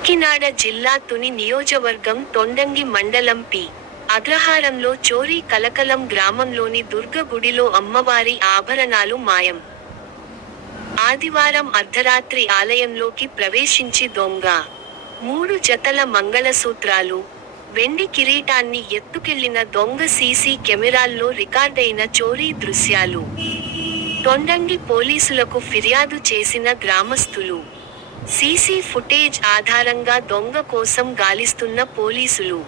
కాకినాడ జిల్లా తుని నియోజకవర్గం తొండంగి మండలం పి. అగ్రహారంలో చోరీ కలకలం గ్రామంలోని దుర్గ గుడిలో అమ్మవారి ఆభరణాలు మాయం. ఆదివారం అర్ధరాత్రి ఆలయంలోకి ప్రవేశించి దొంగ. మూడు జతల మంగళసూత్రాలు. వెండి కిరీటాన్ని ఎత్తుకెళ్ళిన దొంగ సీసీ కెమెరాల్లో రికార్డైన చోరీ దృశ్యాలు. తొండంగి పోలీసులకు ఫిర్యాదు చేసిన గ్రామస్తులు. సీసీ ఫుటేజ్ ఆధారంగా దొంగ కోసం గాలిస్తున్న పోలీసులు.